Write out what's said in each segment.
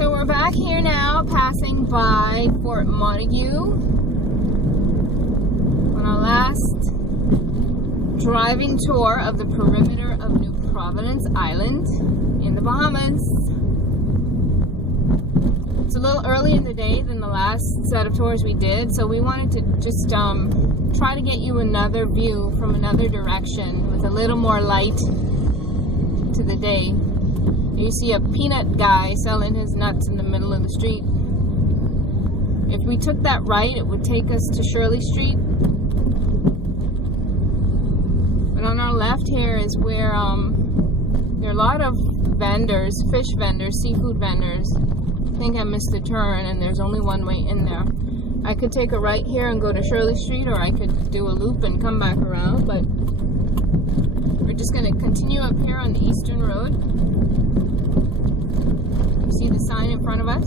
So we're back here now, passing by Fort Montagu on our last driving tour of the perimeter of New Providence Island in the Bahamas. It's a little early in the day than the last set of tours we did, so we wanted to just try to get you another view from another direction with a little more light to the day. You see a peanut guy selling his nuts in the middle of the street. If we took that right, it would take us to Shirley Street. But on our left here is where there are a lot of vendors, fish vendors, seafood vendors. I think I missed the turn and there's only one way in there. I could take a right here and go to Shirley Street, or I could do a loop and come back around, but we're just going to continue up here on the Eastern Road. You see the sign in front of us?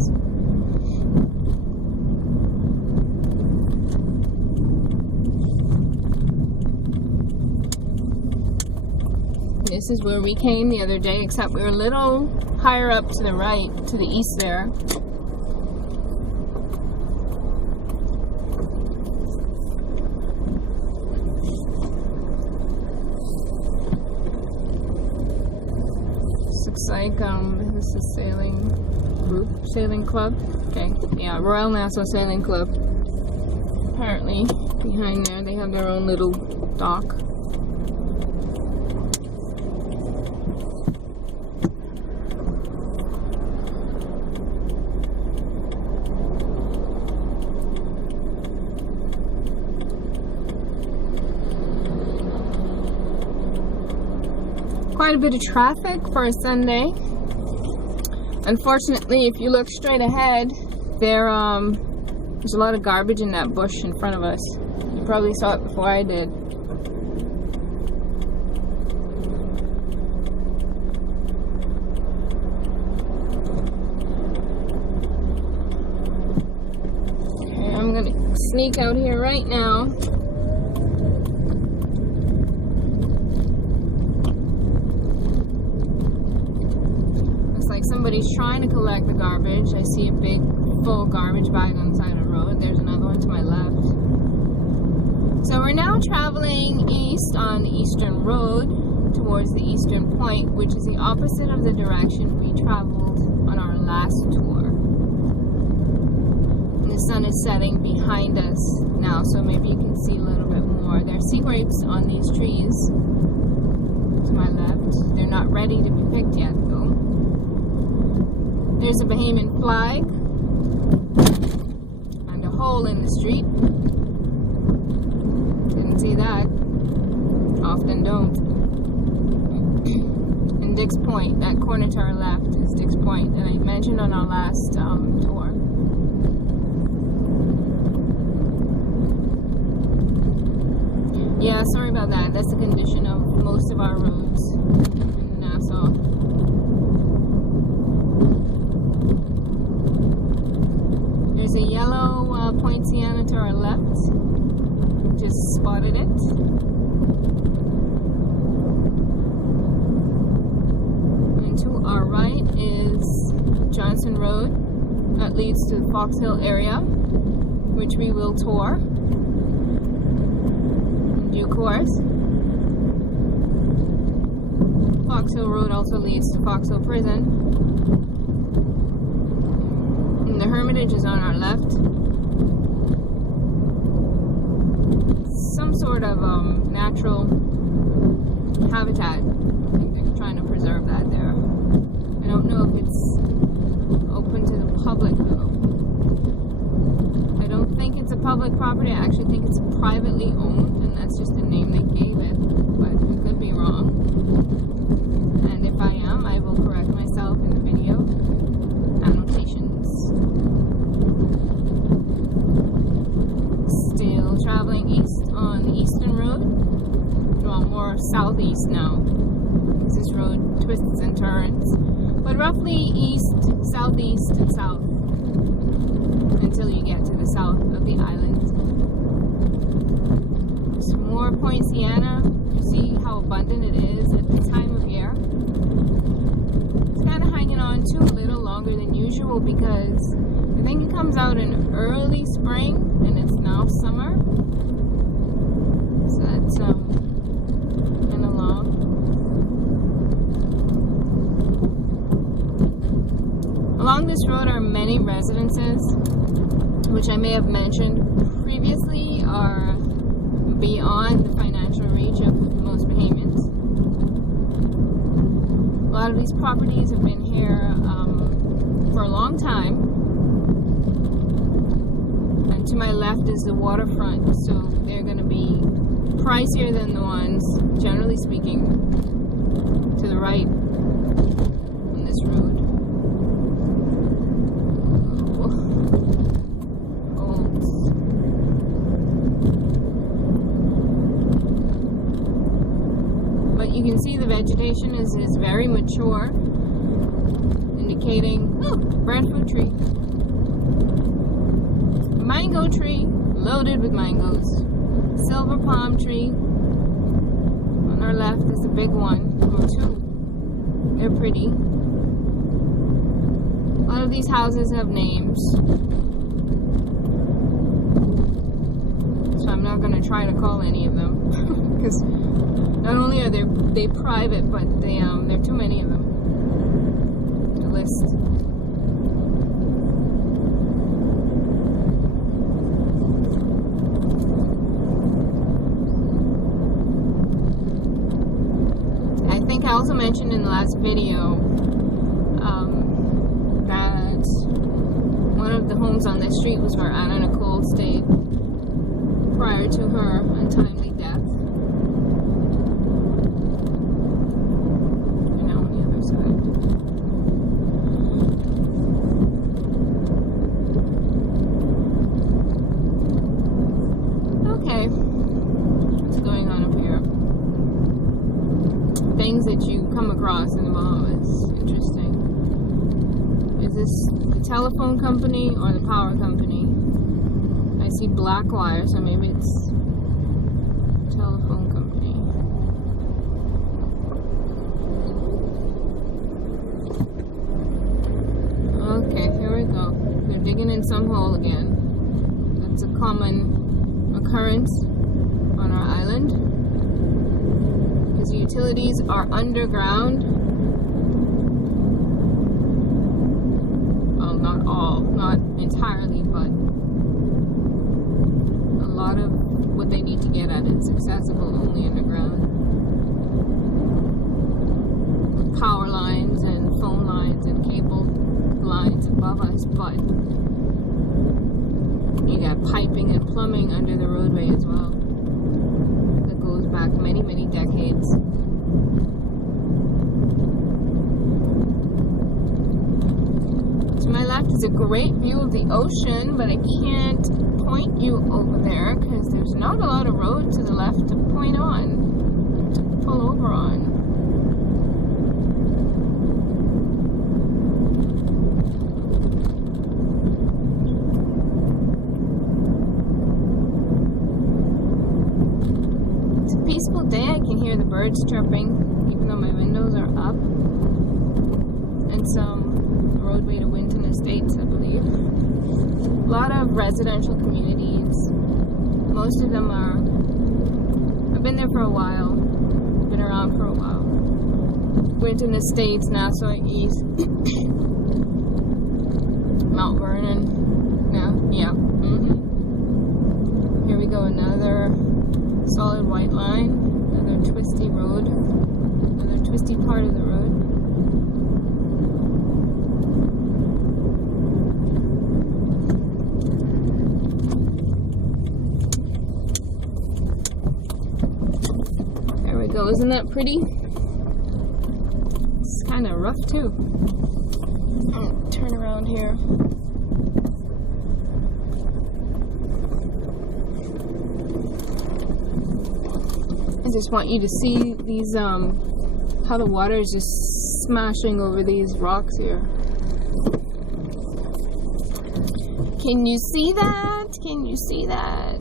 This is where we came the other day, except we were a little higher up to the right, to the east there. This looks like this is sailing group, sailing club. Okay, yeah, Royal Nassau Sailing Club. Apparently, behind there they have their own little dock. Quite a bit of traffic for a Sunday. Unfortunately, if you look straight ahead, there's a lot of garbage in that bush in front of us. You probably saw it before I did. Okay, I'm gonna sneak out here right now. Somebody's trying to collect the garbage. I see a big full garbage bag on the side of the road. There's another one to my left. So we're now traveling east on the Eastern Road towards the Eastern Point, which is the opposite of the direction we traveled on our last tour. And the sun is setting behind us now, so maybe you can see a little bit more. There are sea grapes on these trees to my left. They're not ready to be picked yet, though. There's a Bahamian flag and a hole in the street. Didn't see that. Often don't. And Dick's Point, that corner to our left is Dick's Point, and I mentioned on our last tour. Yeah, sorry about that. That's the condition of most of our roads in Nassau. There's a yellow Poinciana to our left. Just spotted it. And to our right is Johnson Road. That leads to the Fox Hill area, which we will tour in due course. Fox Hill Road also leads to Fox Hill Prison. The Hermitage is on our left. Some sort of natural habitat. I think they're trying to preserve that there. I don't know if it's open to the public though. I don't think it's a public property. I actually think it's privately owned, and that's just the name they gave it, but I could be wrong. And if I am, I will correct myself in the video. Annotations. Still traveling east on the Eastern Road. Well, more southeast now, because this road twists and turns. But roughly east, southeast, and south until you get to the south of the island. Some more Poinciana. You see how abundant it is at this time of year. It's kind of hanging on too little longer. longer than usual because I think it comes out in early spring and it's now summer. So that's kind of long. Along this road are many residences, which I may have mentioned previously are beyond the financial reach of most Bahamians. A lot of these properties have been here for a long time. And to my left is the waterfront, so they're going to be pricier than the ones, generally speaking, to the right on this road. You can see the vegetation is very mature, indicating breadfruit tree. Mango tree loaded with mangoes. Silver palm tree. On our left is the big one, or two. They're pretty. A lot of these houses have names, so I'm not going to try to call any of them because not only are they private, but there are too many of them to list. I think I also mentioned in the last video that one of the homes on this street was where Anna Nicole stayed prior to her untimely death. Okay, what's going on up here? Things that you come across in the Bahamas. Interesting. Is this the telephone company or the power company? I see black wire, so maybe it's telephone company. Okay, here we go. They're digging in some hole again. That's a common occurrence on our island because the utilities are underground. Well, not all, not entirely, but a lot of what they need to get at is accessible only underground. With power lines and phone lines and cable lines above us, but you got piping and plumbing under the roadway as well that goes back many, many decades. To my left is a great view of the ocean, but I can't point you over there because there's not a lot of road to the left to point on, to pull over on. Peaceful day. I can hear the birds chirping even though my windows are up. And some roadway to Winton Estates, I believe. A lot of residential communities. Most of them I've been there for a while. Been around for a while. Winton Estates, Nassau East, Mount Vernon. Yeah. Here we go, another solid white line, another twisty road, another twisty part of the road. There we go, isn't that pretty? It's kind of rough too. I'll turn around here. I just want you to see these, how the water is just smashing over these rocks here. Can you see that? Can you see that?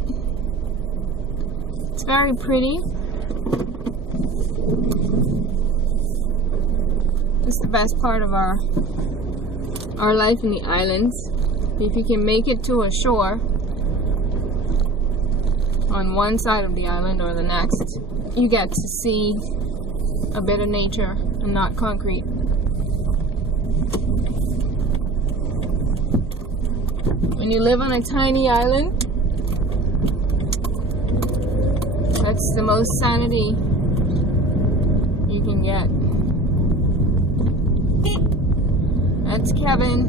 It's very pretty. It's the best part of our our life in the islands. If you can make it to a shore on one side of the island or the next, you get to see a bit of nature and not concrete. When you live on a tiny island, that's the most sanity you can get. That's Kevin.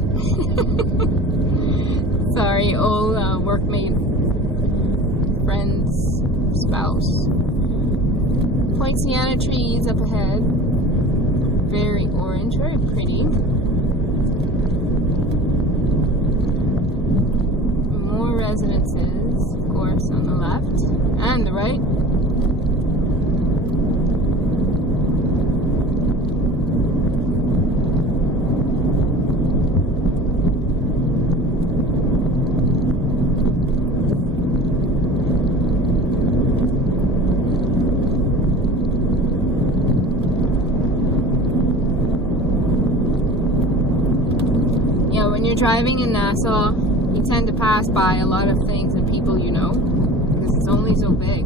Sorry, old workmate, friend's spouse. Poinciana trees up ahead. Very orange, very pretty. More residences, of course, on the left and the right. When you're driving in Nassau, you tend to pass by a lot of things and people you know, because it's only so big.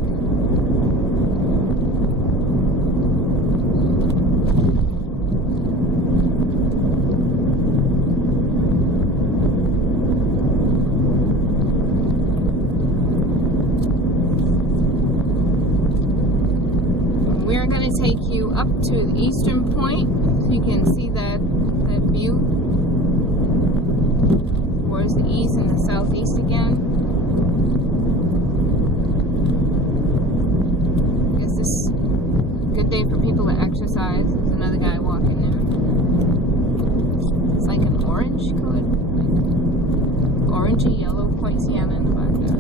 We're going to take you up to the eastern point. You can see that view. Towards the east and the southeast again. I guess this is a good day for people to exercise. There's another guy walking there. It's like an orange color, like orangey yellow poinciana in the back there.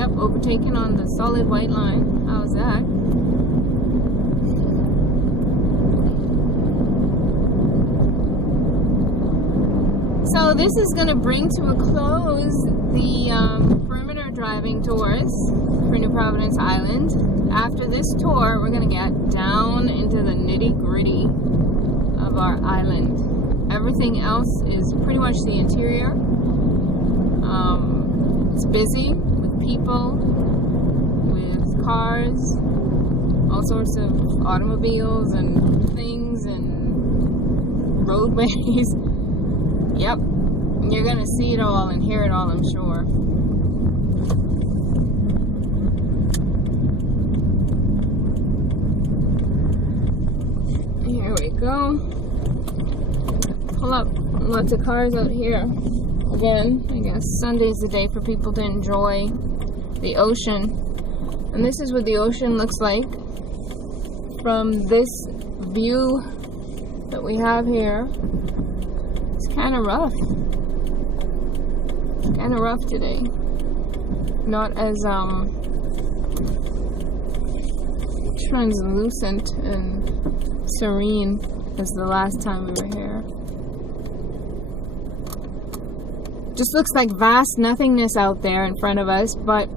Yep, overtaken on the solid white line. How's that? So this is going to bring to a close the perimeter driving tours for New Providence Island. After this tour, we're going to get down into the nitty-gritty of our island. Everything else is pretty much the interior. It's busy with people, with cars, all sorts of automobiles and things and roadways. Yep, you're gonna see it all and hear it all, I'm sure. Here we go. Pull up lots of cars out here. Again, I guess Sunday's the day for people to enjoy the ocean. And this is what the ocean looks like from this view that we have here. It's kind of rough. It's kind of rough today. Not as translucent and serene as the last time we were here. Just looks like vast nothingness out there in front of us, but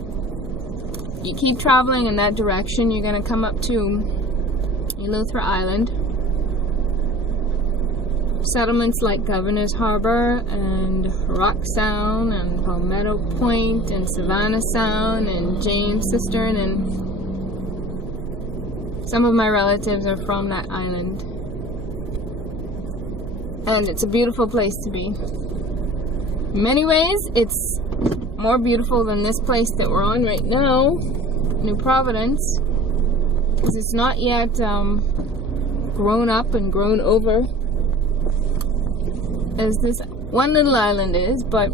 you keep traveling in that direction, you're going to come up to Eleuthera Island. Settlements like Governor's Harbor and Rock Sound and Palmetto Point and Savannah Sound and James Cistern, and some of my relatives are from that island. And it's a beautiful place to be. In many ways, it's more beautiful than this place that we're on right now, New Providence, because it's not yet grown up and grown over as this one little island is, but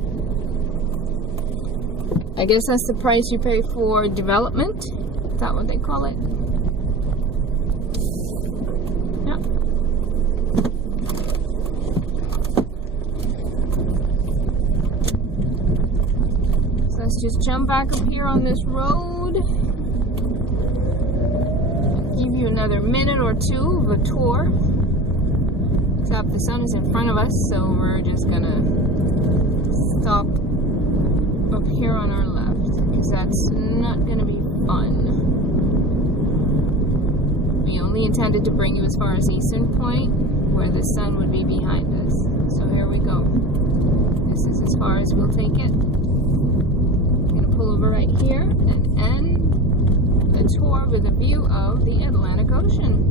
I guess that's the price you pay for development. Is that what they call it? Yeah. So let's just jump back up here on this road. Give you another minute or two of a tour. Except the sun is in front of us, so we're just gonna stop up here on our left, because that's not gonna be fun. intended to bring you as far as Eastern Point, where the sun would be behind us. So here we go. This is as far as we'll take it. I'm going to pull over right here and end the tour with a view of the Atlantic Ocean.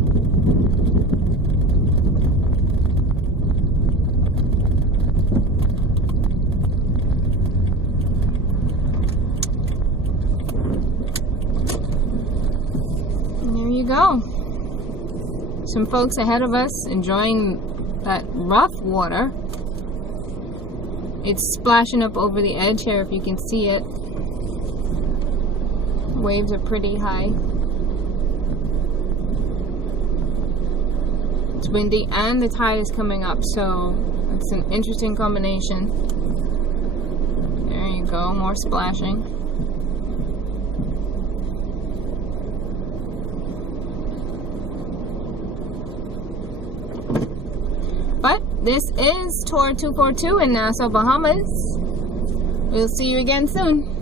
And there you go. Some folks ahead of us enjoying that rough water. It's splashing up over the edge here if you can see it. Waves are pretty high. It's windy and the tide is coming up, so it's an interesting combination. There you go, more splashing. But this is Tour 242 in Nassau, Bahamas. We'll see you again soon.